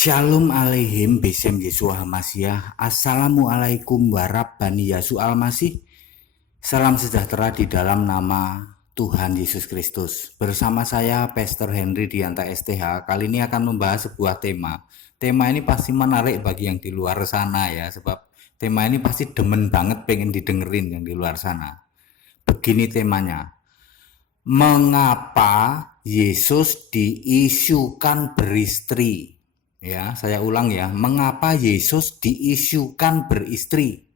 Shalom alaihim besem Yesua Hamasyah. Assalamualaikum warahmatullahi Yesu Almasih. Salam sejahtera di dalam nama Tuhan Yesus Kristus. Bersama saya Pastor Henry Dianta STH. Kali ini akan membahas sebuah tema. Tema ini pasti menarik bagi yang di luar sana ya, sebab tema ini pasti demen banget pengen didengerin yang di luar sana. Begini temanya. Mengapa Yesus diisukan beristri? Ya, saya ulang ya. Mengapa Yesus diisukan beristri?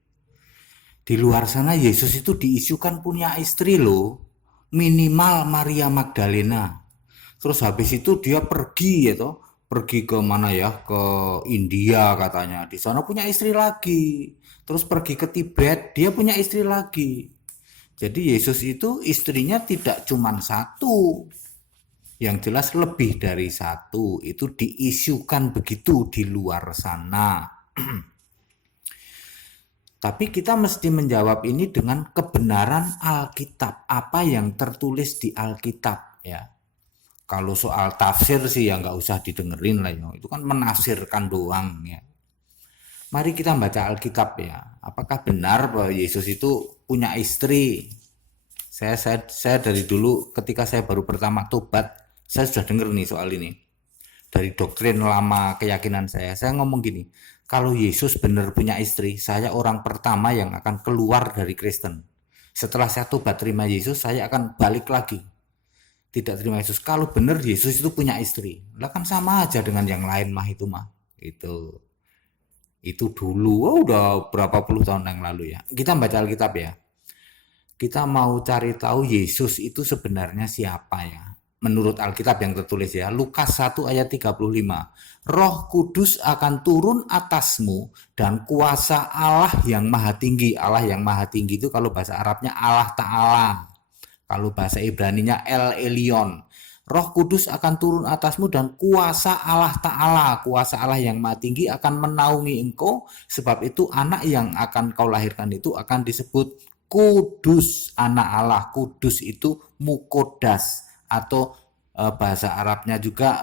Di luar sana Yesus itu diisukan punya istri loh. Minimal Maria Magdalena. Terus habis itu dia pergi ya toh. Pergi ke mana ya? Ke India katanya. Di sana punya istri lagi. Terus pergi ke Tibet, dia punya istri lagi. Jadi Yesus itu istrinya tidak cuma satu, yang jelas lebih dari satu. Itu diisukan begitu di luar sana. Tapi kita mesti menjawab ini dengan kebenaran Alkitab, apa yang tertulis di Alkitab ya. Kalau soal tafsir sih ya nggak usah didengerin lah ya. Itu kan menafsirkan doang ya. Mari kita baca Alkitab ya. Apakah benar bahwa Yesus itu punya istri? Saya dari dulu ketika saya baru pertama tobat, saya sudah dengar nih soal ini. Dari doktrin lama keyakinan saya ngomong gini, kalau Yesus benar punya istri, saya orang pertama yang akan keluar dari Kristen. Setelah saya tobat terima Yesus, saya akan balik lagi. Tidak terima Yesus. Kalau benar Yesus itu punya istri, lah kan sama aja dengan yang lain mah itu mah. Itu dulu, udah berapa puluh tahun yang lalu ya. Kita baca Alkitab ya. Kita mau cari tahu Yesus itu sebenarnya siapa ya. Menurut Alkitab yang tertulis ya, Lukas 1 ayat 35. Roh Kudus akan turun atasmu dan kuasa Allah yang maha tinggi. Allah yang maha tinggi itu kalau bahasa Arabnya Allah Ta'ala. Kalau bahasa Ibraninya El Elyon. Roh Kudus akan turun atasmu dan kuasa Allah Ta'ala, kuasa Allah yang maha tinggi akan menaungi engkau. Sebab itu anak yang akan kau lahirkan itu akan disebut kudus. Anak Allah, kudus itu mukodas. Atau bahasa Arabnya juga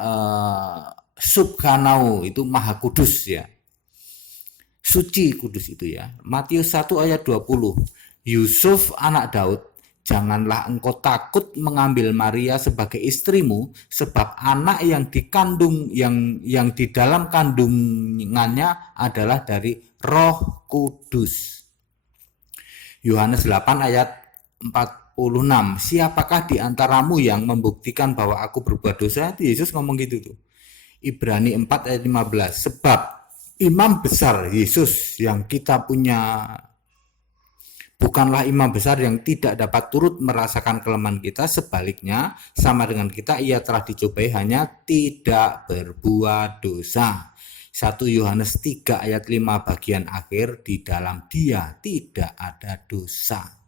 subhanau, itu maha kudus ya. Suci kudus itu ya. Matius 1 ayat 20. Yusuf anak Daud, janganlah engkau takut mengambil Maria sebagai istrimu, sebab anak yang dikandung yang di dalam kandungannya adalah dari Roh Kudus. Yohanes 8 ayat 46. Siapakah di antaramu yang membuktikan bahwa aku berbuat dosa? Yesus ngomong gitu tuh. Ibrani 4 ayat 15. Sebab imam besar Yesus yang kita punya bukanlah imam besar yang tidak dapat turut merasakan kelemahan kita. Sebaliknya, sama dengan kita, ia telah dicobai hanya tidak berbuat dosa. 1 Yohanes 3 ayat 5 bagian akhir, di dalam dia tidak ada dosa.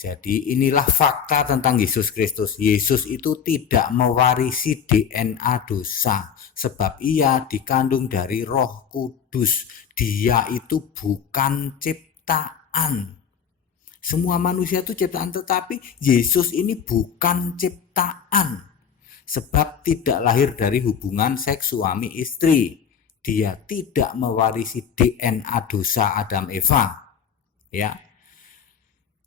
Jadi inilah fakta tentang Yesus Kristus. Yesus itu tidak mewarisi DNA dosa, sebab ia dikandung dari Roh Kudus. Dia itu bukan ciptaan. Semua manusia itu ciptaan, tetapi Yesus ini bukan ciptaan. Sebab tidak lahir dari hubungan seks suami istri. Dia tidak mewarisi DNA dosa Adam Eva. Ya.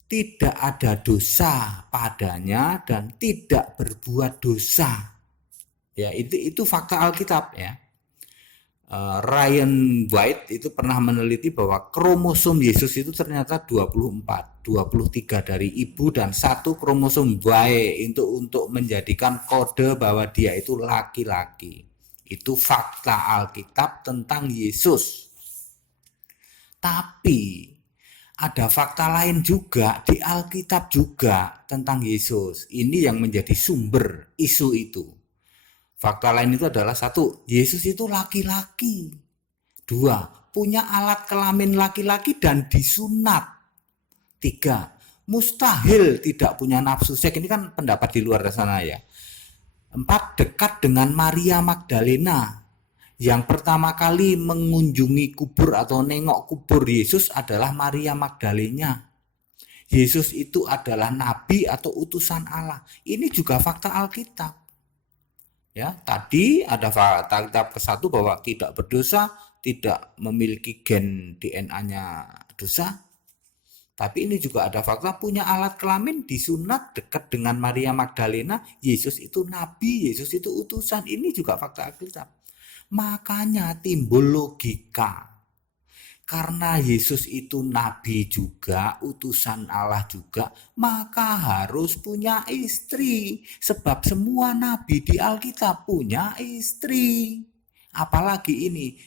Tidak ada dosa padanya dan tidak berbuat dosa. Ya, itu fakta Alkitab ya. Ryan White itu pernah meneliti bahwa kromosom Yesus itu ternyata 24, 23 dari ibu dan satu kromosom Y untuk menjadikan kode bahwa dia itu laki-laki. Itu fakta Alkitab tentang Yesus. Tapi ada fakta lain juga di Alkitab juga tentang Yesus. Ini yang menjadi sumber isu itu. Fakta lain itu adalah 1, Yesus itu laki-laki. 2, punya alat kelamin laki-laki dan disunat. 3, mustahil tidak punya nafsu seks. Ini kan pendapat di luar sana ya. 4, dekat dengan Maria Magdalena. Yang pertama kali mengunjungi kubur atau nengok kubur Yesus adalah Maria Magdalena. Yesus itu adalah nabi atau utusan Allah. Ini juga fakta Alkitab. Ya, tadi ada fakta tahap ke-1 bahwa tidak berdosa, tidak memiliki gen DNA-nya dosa. Tapi ini juga ada fakta punya alat kelamin, disunat dekat dengan Maria Magdalena. Yesus itu nabi, Yesus itu utusan. Ini juga fakta Alkitab. Makanya timbul logika. Karena Yesus itu nabi juga, utusan Allah juga, maka harus punya istri. Sebab semua nabi di Alkitab punya istri. Apalagi ini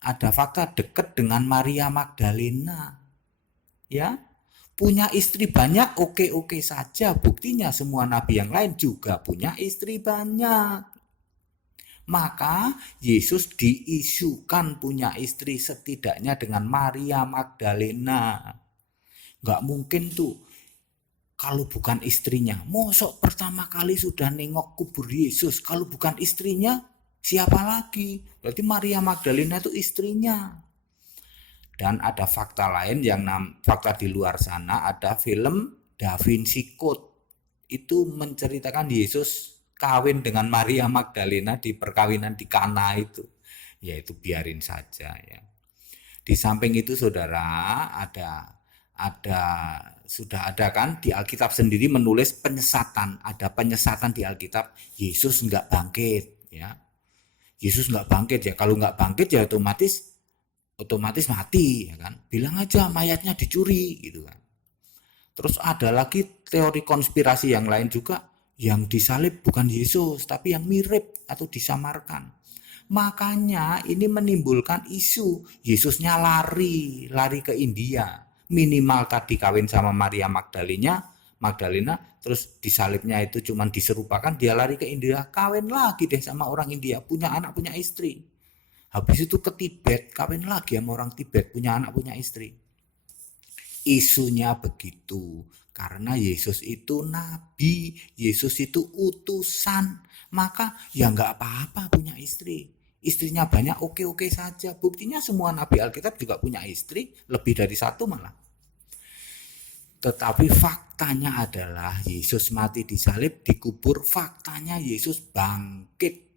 ada fakta dekat dengan Maria Magdalena. Ya, punya istri banyak, oke-oke saja. Buktinya semua nabi yang lain juga punya istri banyak. Maka Yesus diisukan punya istri setidaknya dengan Maria Magdalena. Gak mungkin tuh kalau bukan istrinya. Mosok pertama kali sudah nengok kubur Yesus. Kalau bukan istrinya, siapa lagi? Berarti Maria Magdalena itu istrinya. Dan ada fakta lain yang fakta di luar sana, ada film Da Vinci Code. Itu menceritakan Yesus kawin dengan Maria Magdalena di perkawinan di Kana itu. Ya itu biarin saja ya. Di samping itu saudara ada sudah ada kan di Alkitab sendiri menulis penyesatan, ada penyesatan di Alkitab Yesus nggak bangkit ya. Yesus nggak bangkit ya, kalau nggak bangkit ya otomatis mati ya kan. Bilang aja mayatnya dicuri gitu kan. Terus ada lagi teori konspirasi yang lain juga, yang disalib bukan Yesus tapi yang mirip atau disamarkan. Makanya ini menimbulkan isu Yesusnya lari ke India. Minimal tadi kawin sama Maria Magdalena, terus disalibnya itu cuman diserupakan, dia lari ke India, kawin lagi deh sama orang India, punya anak punya istri. Habis itu ke Tibet, kawin lagi sama orang Tibet, punya anak punya istri. Isunya begitu karena Yesus itu nabi, Yesus itu utusan, maka ya nggak apa-apa punya istri. Istrinya banyak, oke-oke saja. Buktinya semua nabi Alkitab juga punya istri, lebih dari satu malah. Tetapi faktanya adalah Yesus mati disalib, dikubur, faktanya Yesus bangkit.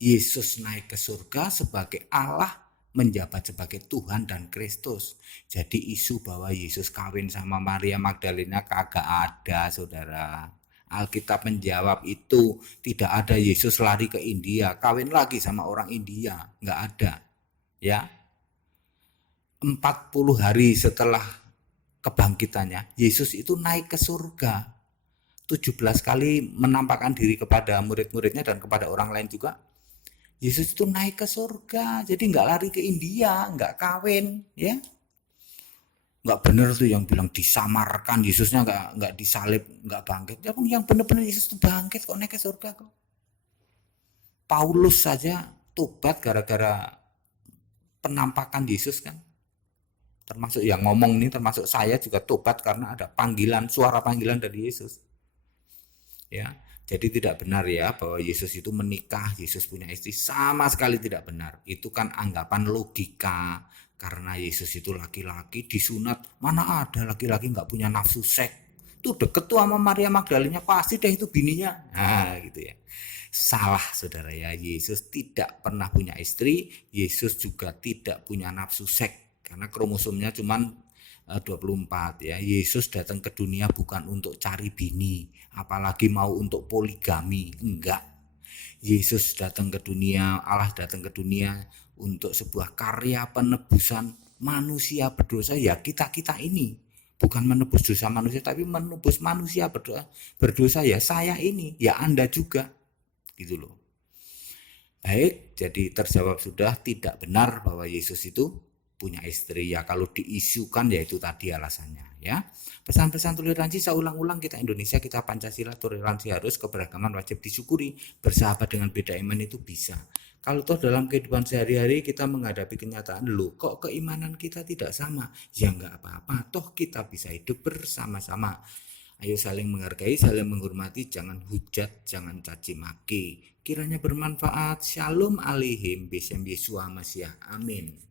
Yesus naik ke surga sebagai Allah, menjabat sebagai Tuhan dan Kristus. Jadi isu bahwa Yesus kawin sama Maria Magdalena kagak ada, saudara. Alkitab menjawab itu, tidak ada Yesus lari ke India, kawin lagi sama orang India, nggak ada. Ya, 40 hari setelah kebangkitannya, Yesus itu naik ke surga. 17 kali menampakkan diri kepada murid-muridnya dan kepada orang lain juga. Yesus itu naik ke surga, jadi nggak lari ke India, nggak kawin, ya. Nggak bener tuh yang bilang disamarkan, Yesusnya nggak disalib, nggak bangkit. Ya, yang bener-bener Yesus itu bangkit kok, naik ke surga kok. Paulus saja tobat gara-gara penampakan Yesus kan. Termasuk yang ngomong nih, termasuk saya juga tobat karena ada panggilan, suara panggilan dari Yesus. Ya, jadi tidak benar ya bahwa Yesus itu menikah, Yesus punya istri, sama sekali tidak benar. Itu kan anggapan logika, karena Yesus itu laki-laki disunat, mana ada laki-laki nggak punya nafsu seks. Tuh deket tuh sama Maria Magdalena, pasti deh itu bininya. Nah gitu ya. Salah saudara ya, Yesus tidak pernah punya istri, Yesus juga tidak punya nafsu seks, karena kromosomnya cuman 24 ya. Yesus datang ke dunia bukan untuk cari bini, apalagi mau untuk poligami, enggak. Yesus datang ke dunia, Allah datang ke dunia untuk sebuah karya penebusan manusia berdosa, ya kita-kita ini. Bukan menebus dosa manusia, tapi menebus manusia berdosa ya saya ini, ya Anda juga. Gitu loh. Baik, jadi terjawab sudah, tidak benar bahwa Yesus itu punya istri. Ya kalau diisukan ya itu tadi alasannya ya. Pesan-pesan toleransi saya ulang-ulang, kita Indonesia, kita Pancasila, toleransi harus, keberagaman wajib disyukuri, bersahabat dengan beda iman itu bisa. Kalau toh dalam kehidupan sehari-hari kita menghadapi kenyataan, loh kok keimanan kita tidak sama, ya nggak apa-apa, toh kita bisa hidup bersama-sama. Ayo saling menghargai, saling menghormati, jangan hujat, jangan caci maki. Kiranya bermanfaat. Shalom aleihim, besem Yesua Mashiach. Amin.